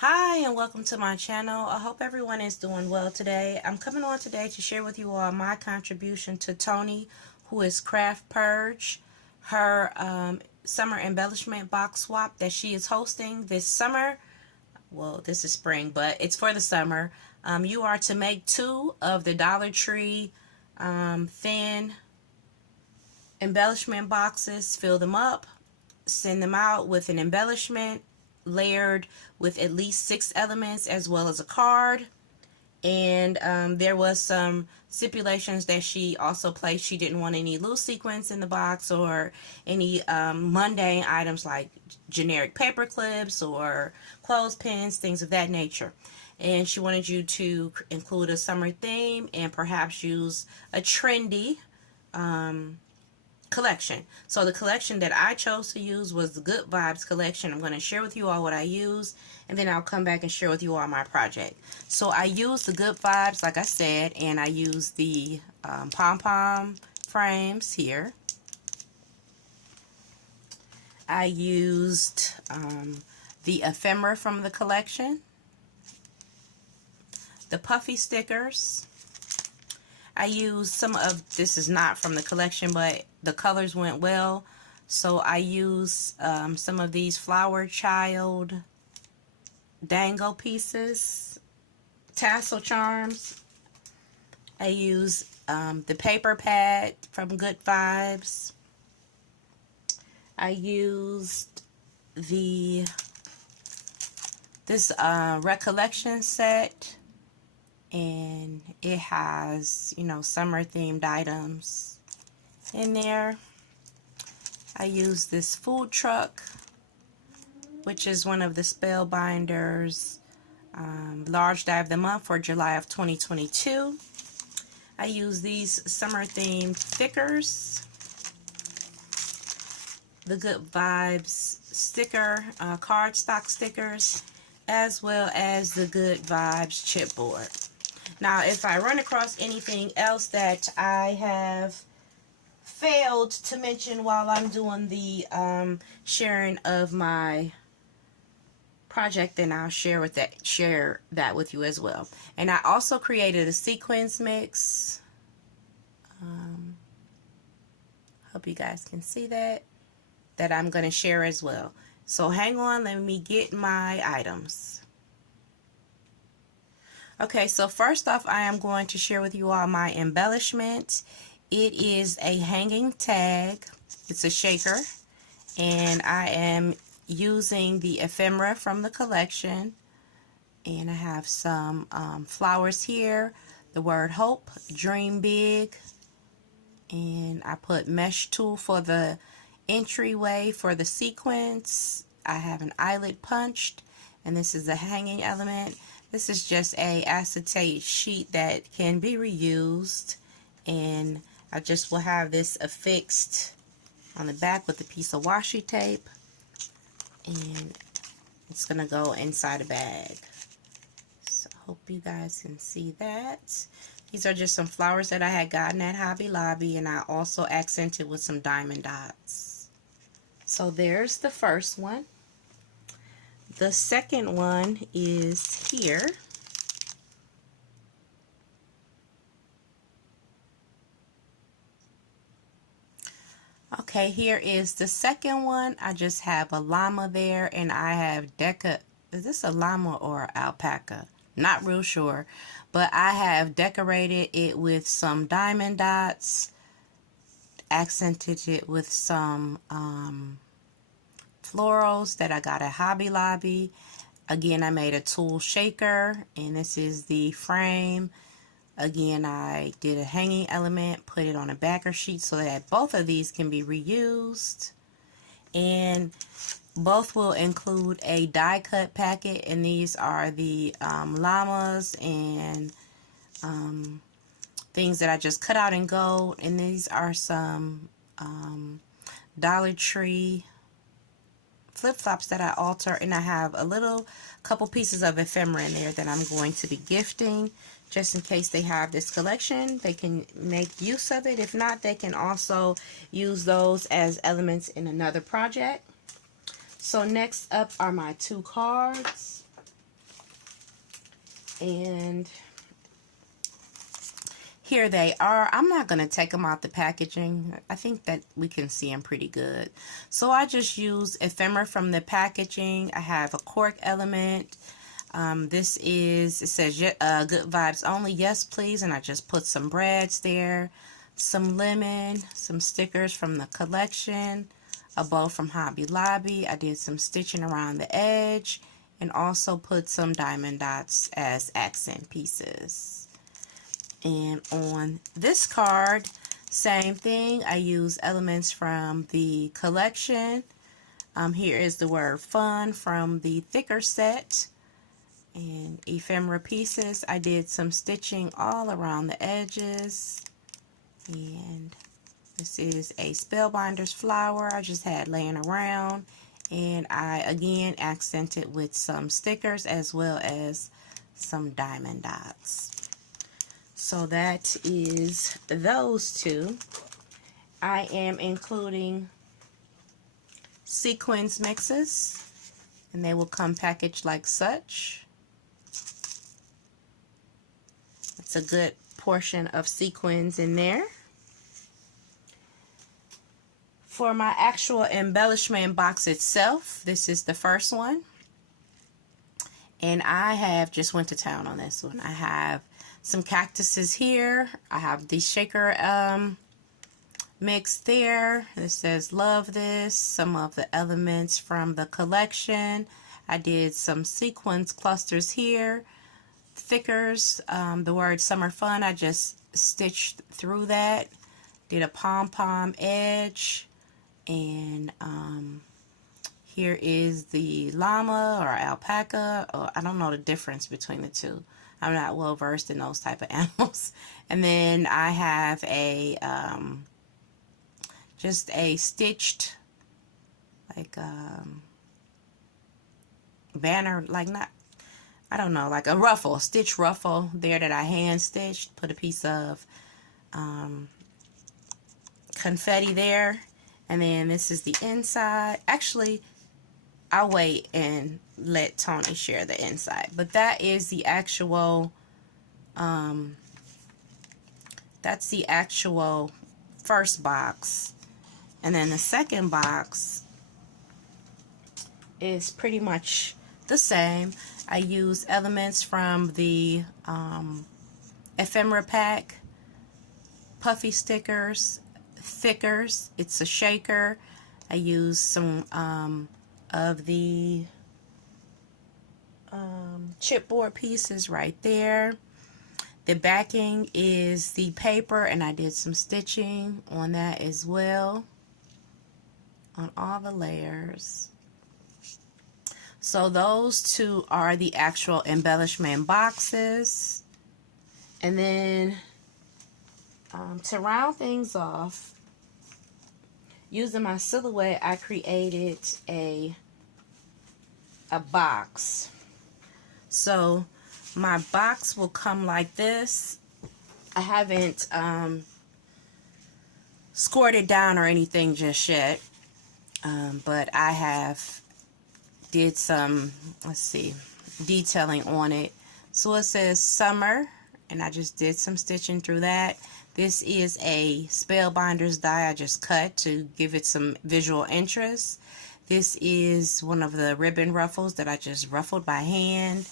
Hi and welcome to my channel. I hope everyone is doing well today. I'm coming on today to share with you all my contribution to Tony, who is Craftpurge, her summer embellishment box swap that she is hosting this summer. Well, this is spring, but it's for the summer. You are to make 2 of the Dollar Tree thin embellishment boxes, fill them up, send them out with an embellishment layered with at least 6 elements as well as a card. And there was some stipulations that she also placed. She didn't want any loose sequins in the box or any mundane items like generic paper clips or clothespins, things of that nature. And she wanted you to include a summer theme and perhaps use a trendy collection. So the collection that I chose to use was the Good Vibes collection. I'm going to share with you all what I use, and then I'll come back and share with you all my project. So I used the Good Vibes, like I said, and I used the pom-pom frames here. I used the ephemera from the collection, the puffy stickers. I used some of, this is not from the collection, but the colors went well. So I used some of these flower child dangle pieces, tassel charms. I used the paper pad from Good Vibes. I used this recollection set, and it has, you know, summer themed items in there. I use this food truck, which is one of the Spellbinders large die of the month for July of 2022. I use these summer themed stickers, the Good Vibes sticker cardstock stickers, as well as the Good Vibes chipboard. Now, if I run across anything else that I have failed to mention while I'm doing the sharing of my project, then I'll share that with you as well. And I also created a sequins mix. Hope you guys can see that I'm going to share as well. So hang on, let me get my items. Okay, so first off, I am going to share with you all my embellishment. It is a hanging tag. It's a shaker, and I am using the ephemera from the collection. And I have some flowers here, the word hope, dream big, and I put mesh tool for the entryway for the sequins. I have an eyelet punched, and this is the hanging element. This is just a acetate sheet that can be reused, and I just will have this affixed on the back with a piece of washi tape, and it's going to go inside a bag. So I hope you guys can see that. These are just some flowers that I had gotten at Hobby Lobby, and I also accented with some diamond dots. So there's the first one. The second one is here. Okay, here is the second one. I just have a llama there, and I have is this a llama or alpaca? Not real sure, but I have decorated it with some diamond dots, accented it with some florals that I got at Hobby Lobby. Again, I made a tool shaker, and this is the frame. Again, I did a hanging element, put it on a backer sheet so that both of these can be reused. And both will include a die cut packet, and these are the llamas and things that I just cut out in gold. And these are some Dollar Tree flip-flops that I alter, and I have a couple pieces of ephemera in there that I'm going to be gifting just in case they have this collection. They can make use of it. If not, they can also use those as elements in another project. So next up are my 2 cards. And here they are. I'm not going to take them out the packaging. I think that we can see them pretty good. So I just use ephemera from the packaging. I have a cork element. This is, it says good vibes only, yes please, and I just put some brads there, some lemon, some stickers from the collection, a bow from Hobby Lobby. I did some stitching around the edge and also put some diamond dots as accent pieces. And on this card, same thing, I use elements from the collection. Here is the word fun from the thicker set. And ephemera pieces, I did some stitching all around the edges. And this is a Spellbinder's flower I just had laying around. And I again accented with some stickers as well as some diamond dots. So that is those two. I am including sequins mixes, and they will come packaged like such. It's a good portion of sequins in there. For my actual embellishment box itself, this is the first one. And I have just went to town on this one. I have some cactuses here. I have the shaker mix there. It says love this. Some of the elements from the collection. I did some sequins clusters here. Thickers, the word summer fun, I just stitched through that. Did a pom-pom edge. And here is the llama or alpaca. Or I don't know the difference between the two. I'm not well versed in those type of animals. And then I have a just a stitched like banner, like not, I don't know, like a ruffle, stitch ruffle there that I hand stitched. Put a piece of confetti there. And then this is the inside. Actually, I'll wait and let Tony share the inside. But that is the actual, that's the actual first box. And then the second box is pretty much the same. I use elements from the ephemera pack, puffy stickers, thickers. It's a shaker. I use some of the chipboard pieces right there. The backing is the paper, and I did some stitching on that as well on all the layers. So those two are the actual embellishment boxes. And then to round things off, using my silhouette, I created a box. So my box will come like this. I haven't scored it down or anything just yet, but I have did some, let's see, detailing on it. So it says summer, and I just did some stitching through that. This is a Spellbinder's die I just cut to give it some visual interest. This is one of the ribbon ruffles that I just ruffled by hand.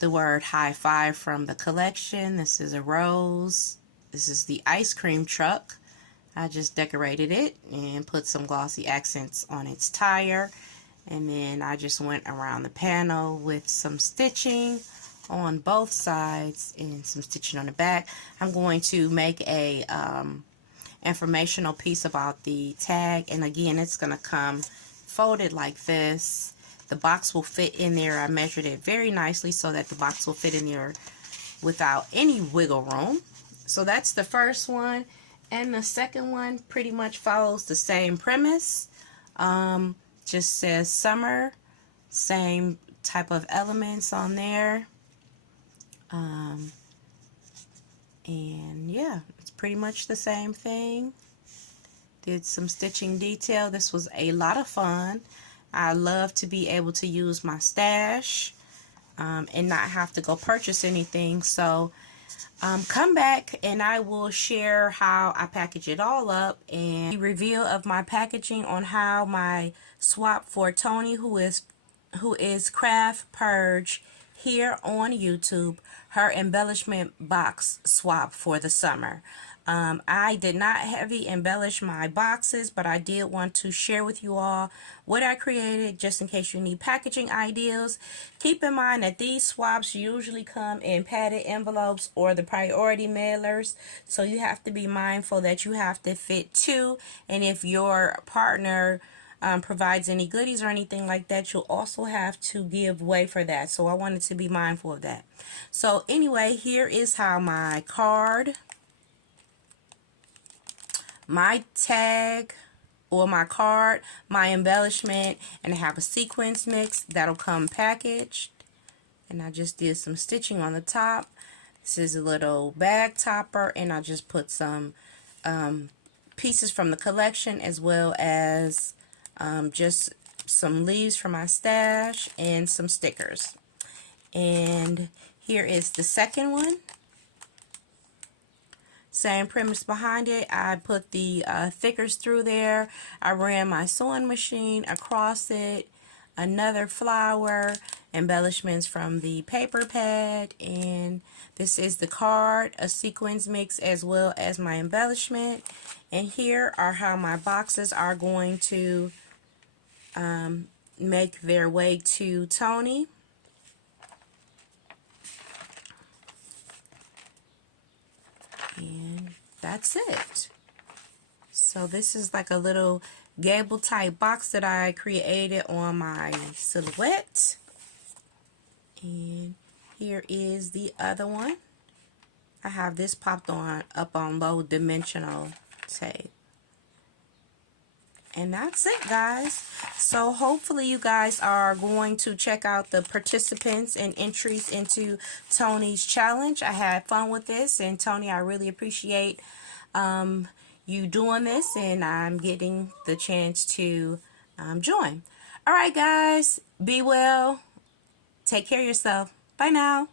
The word high five from the collection. This is a rose. This is the ice cream truck. I just decorated it and put some glossy accents on its tire. And then I just went around the panel with some stitching on both sides and some stitching on the back. I'm going to make a informational piece about the tag, and again it's going to come folded like this. The box will fit in there. I measured it very nicely so that the box will fit in there without any wiggle room. So that's the first one, and the second one pretty much follows the same premise. Just says summer, same type of elements on there. And yeah, it's pretty much the same thing. Did some stitching detail. This was a lot of fun. I love to be able to use my stash and not have to go purchase anything. So come back and I will share how I package it all up and the reveal of my packaging on how my swap for Tony, who is Craftpurge here on YouTube, her embellishment box swap for the summer. I did not heavy embellish my boxes, but I did want to share with you all what I created just in case you need packaging ideas. Keep in mind that these swaps usually come in padded envelopes or the priority mailers, so you have to be mindful that you have to fit two, and if your partner provides any goodies or anything like that, you'll also have to give way for that. So I wanted to be mindful of that. So anyway, here is how my card, my tag, or my card, my embellishment, and I have a sequins mix that'll come packaged. And I just did some stitching on the top. This is a little bag topper, and I just put some pieces from the collection, as well as just some leaves from my stash and some stickers. And here is the second one. Same premise behind it. I put the thickers through there. I ran my sewing machine across it. Another flower, embellishments from the paper pad, and this is the card, a sequins mix, as well as my embellishment. And here are how my boxes are going to make their way to Tony. And that's it. So this is like a little gable type box that I created on my silhouette. And here is the other one. I have this popped up on low dimensional tape. And that's it, guys. So hopefully you guys are going to check out the participants and entries into Tony's challenge. I had fun with this, and Tony, I really appreciate you doing this, and I'm getting the chance to join. All right, guys, be well. Take care of yourself. Bye now.